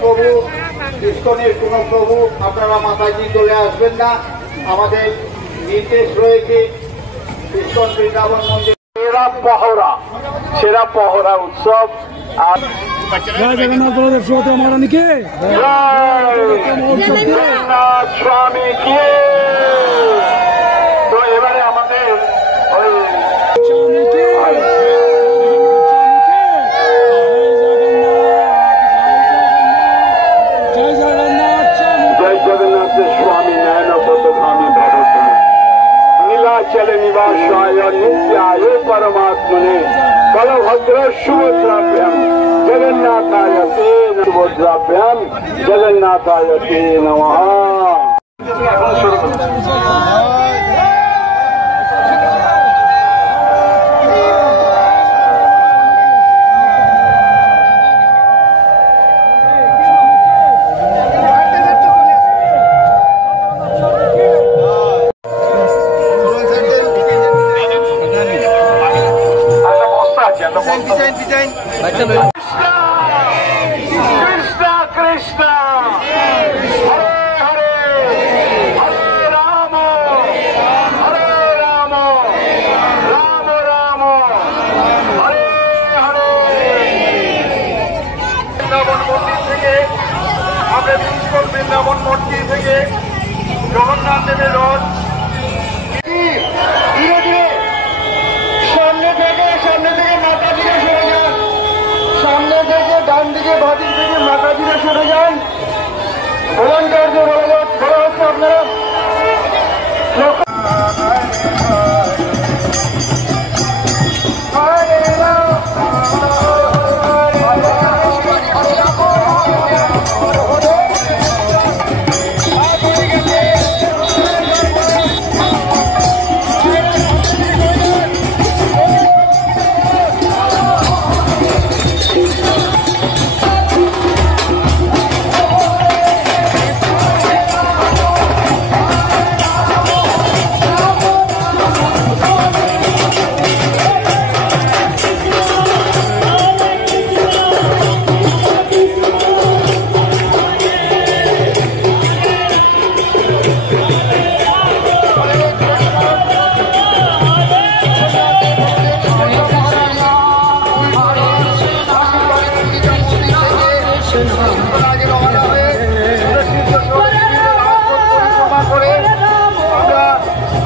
প্রভু, ইস্কনের কোন প্রভু আপনারা মাতাজি চলে আসবেন না। আমাদের নির্দেশ রয়েছে ইস্কন বৃন্দাবন মন্দির সেরা পহরা উৎসব। আর জগন্নাথ বলদেব সুভদ্রা মহারানী কে, জগন্নাথ স্বামী কে। তো এবারে আমাদের ওই জয় জগন্নাথের স্বামী নয়নপথগামী ভবতম নীলাচল নিবাসায় নিত্যায় পরমাত্মনে বলভদ্র সুভদ্রাভ্যাম জগন্নাথায় তে সুভদ্রাভ্যাম জগন্নাথায় তে নমঃ। কৃষ্ণ কৃষ্ণ হরে হরে হরে রাম রাম রাম হরে হরে। বৃন্দাবন মন্দির থেকে আমাদের ইস্কন বৃন্দাবন মন্দির থেকে জগন্নাথ দেবের রথ ধীরে ধীরে সামনে থেকে মাতাজিরা সরে যান, সামনে থেকে ডান দিকে বাদিক থেকে মাতাজিরা সরে যান। ভলান্টিয়ার যে বলা হচ্ছে আপনারা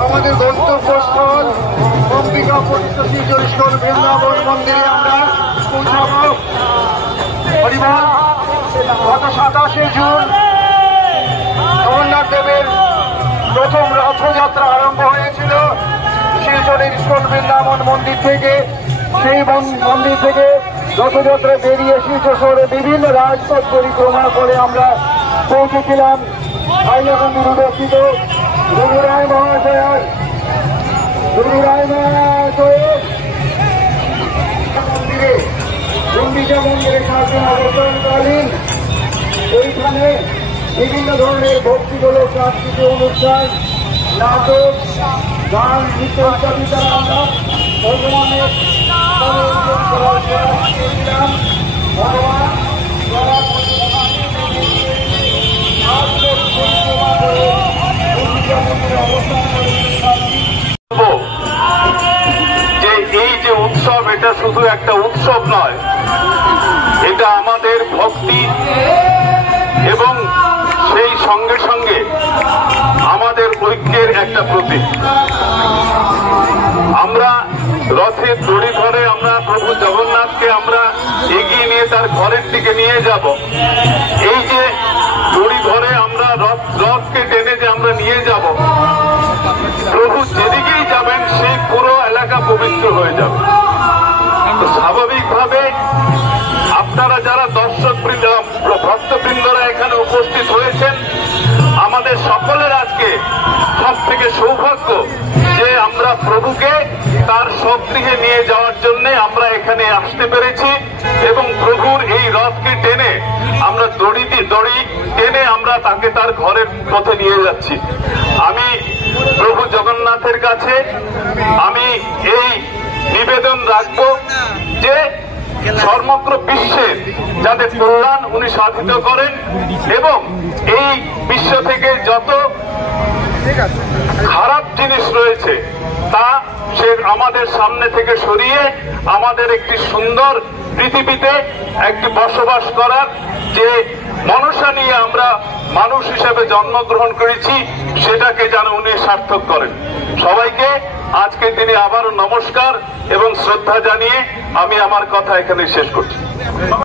আমাদের গন্তব্যস্থল অম্বিকাপুর ইস্কন বৃন্দাবন মন্দিরে আমরা পৌঁছাব। পরিবার গত 27শে জুন জগন্নাথ দেবের প্রথম রথযাত্রা আরম্ভ হয়েছিল শিলচরের ইস্কন বৃন্দাবন মন্দির থেকে। সেই মন্দির থেকে রথযাত্রা বেরিয়ে শিলচর শহরে বিভিন্ন রাজপথ পরিক্রমা করে আমরা পৌঁছেছিলাম হাইলাকান্দি রোডে অবস্থিত গুরুরায় মহাশয়ের মন্দিরে চন্ডিকা মন্দিরে শাসন অবতরণকালীন ওইখানে বিভিন্ন ধরনের ভক্তিমূলক সাংস্কৃতিক অনুষ্ঠান, নাটক, গান, নৃত্য ইত্যাদি দ্বারা আমরা ভগবানের ভগবান যে এই যে উৎসব, এটা শুধু একটা উৎসব নয়, এটা আমাদের ভক্তি এবং সেই সঙ্গে সঙ্গে আমাদের ঐক্যের একটা প্রতীক। আমরা রথের দড়ি ধরে আমরা প্রভু জগন্নাথকে আমরা এগিয়ে নিয়ে তার ঘরের দিকে নিয়ে যাব। এই যে দড়ি ধরে আমরা রথকে টেনে যে আমরা নিয়ে যাব, প্রভু যেদিকেই যাবেন সেই পুরো এলাকা পবিত্র হয়ে যাবে। তো স্বাভাবিকভাবে আপনারা যারা দর্শক ভক্তবৃন্দরা এখানে উপস্থিত হয়েছেন, আমাদের সকলের আজকে সব থেকে সৌভাগ্য যে আমরা প্রভুকে তার স্বগৃহে নিয়ে যাওয়ার জন্য আমরা এখানে আসতে পেরেছি এবং প্রভুর এই রথকে টেনে আমরা দড়ি টেনে আমরা তাকে তার ঘরের পথে নিয়ে যাচ্ছি। আমি প্রভু জগন্নাথের কাছে আমি এই নিবেদন রাখব যে সমগ্র বিশ্বের যাতে কল্যাণ উনি সাধিত করেন এবং এই বিশ্ব থেকে যত খারাপ জিনিস রয়েছে তা সে আমাদের সামনে থেকে সরিয়ে আমাদের একটি সুন্দর পৃথিবীতে একটি বসবাস করার যে মনসা নিয়ে আমরা মানুষ হিসেবে জন্মগ্রহণ করেছি সেটাকে যেন উনি সার্থক করেন। সবাইকে আজকে তিনি আবারও নমস্কার এবং শ্রদ্ধা জানিয়ে আমি আমার কথা এখানে শেষ করছি।